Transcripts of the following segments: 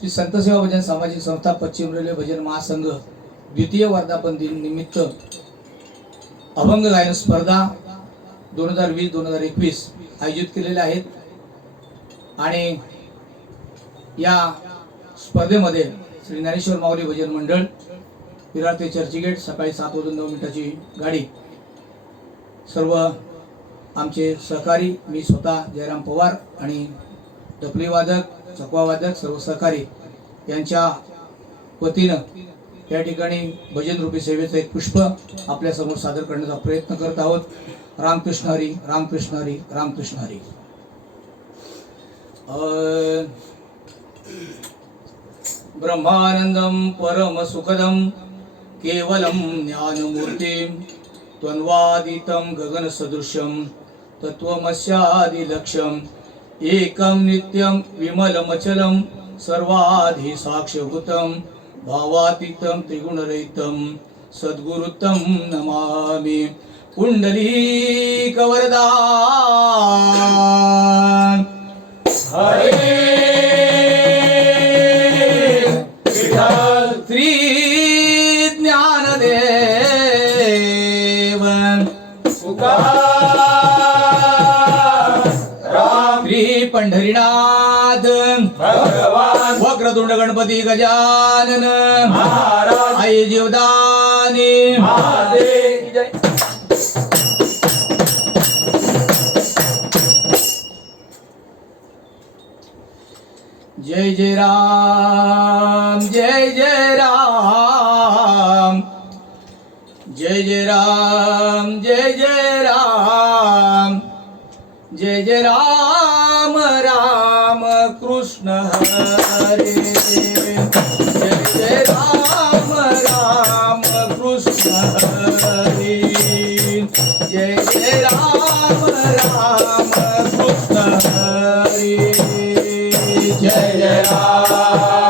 श्री संतसेवा भजन सामाजिक संस्था पश्चिम रेल्वे भजन महासंघ द्वितीय वर्धापन दिन निमित्त अभंग गायन स्पर्धा दोन हजार वीस दोन हजार एकवीस आयोजित केलेल्या आहेत. आणि या स्पर्धेमध्ये श्री ज्ञानेश्वर माऊली भजन मंडळ विरार ते चर्चगेट सकाळी सात वाजून नऊ मिनिटाची गाडी सर्व आमचे सहकारी मी स्वतः जयराम पवार आणि डफली वादक चकवावादक सर्व सहकारी यांच्या वतीनं या ठिकाणी भजन रूपी सेवेचं एक पुष्प आपल्यासमोर सादर करण्याचा प्रयत्न करत आहोत. रामकृष्ण हरी रामकृष्ण हरी रामकृष्ण हरी. अ, ब्रह्मानन्दं परमसुखदं केवलं ज्ञानमूर्तिं त्वन्वादितं गगनसदृशं तत्त्वमस्यादिलक्ष्यम् एकं नित्यं विमलमचलं सर्वाधिसाक्ष्यभूतं भावातीतं त्रिगुणरहितं सद्गुरुतं नमामि। पुण्डलीकवरदा हरे पंढरीनाथ भगवान वक्रतुंड गणपती गजानन महाराज आई जीवदानी महादेव जय जय जय राम जय जय राम जय जय राम ハハハハ!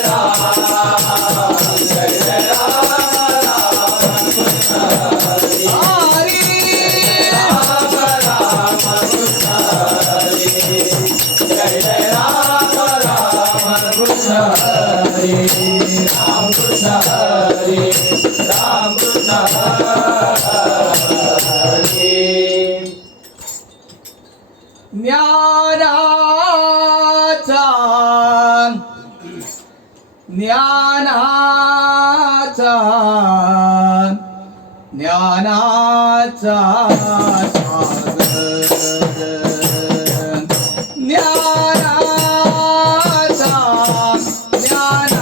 ज्ञानाचा ज्ञानाचा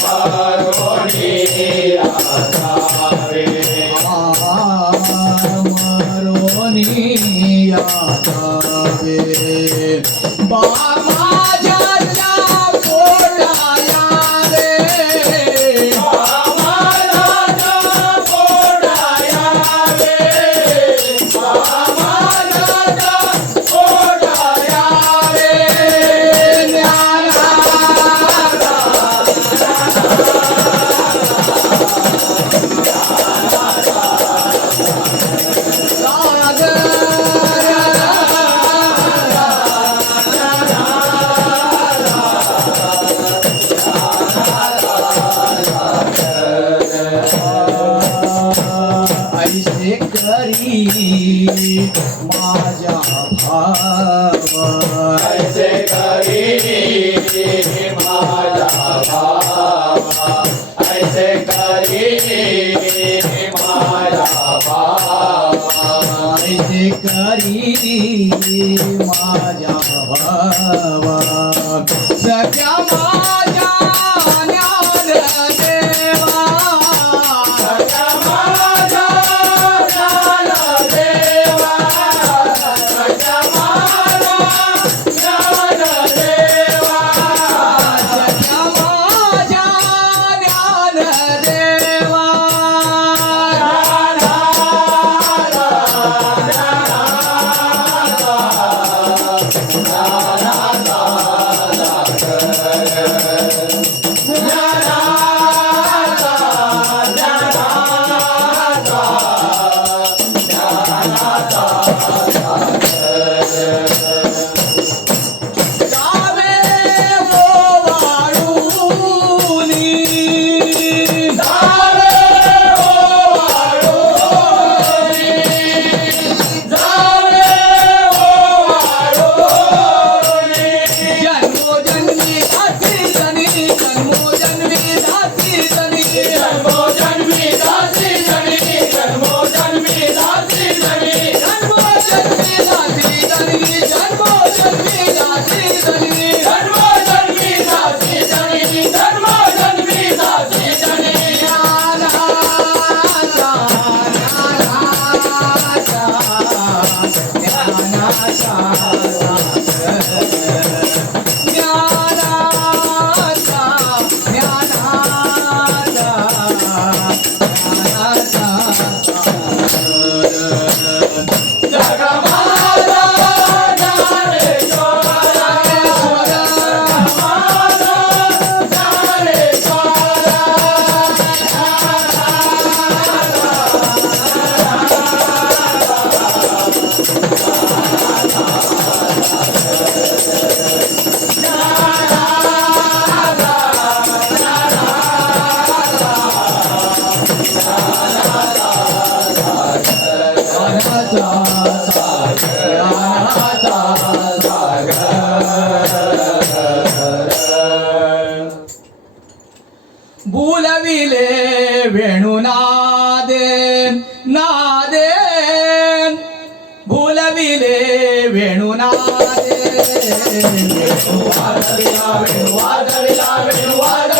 Ah. जय जय राम जय जय राम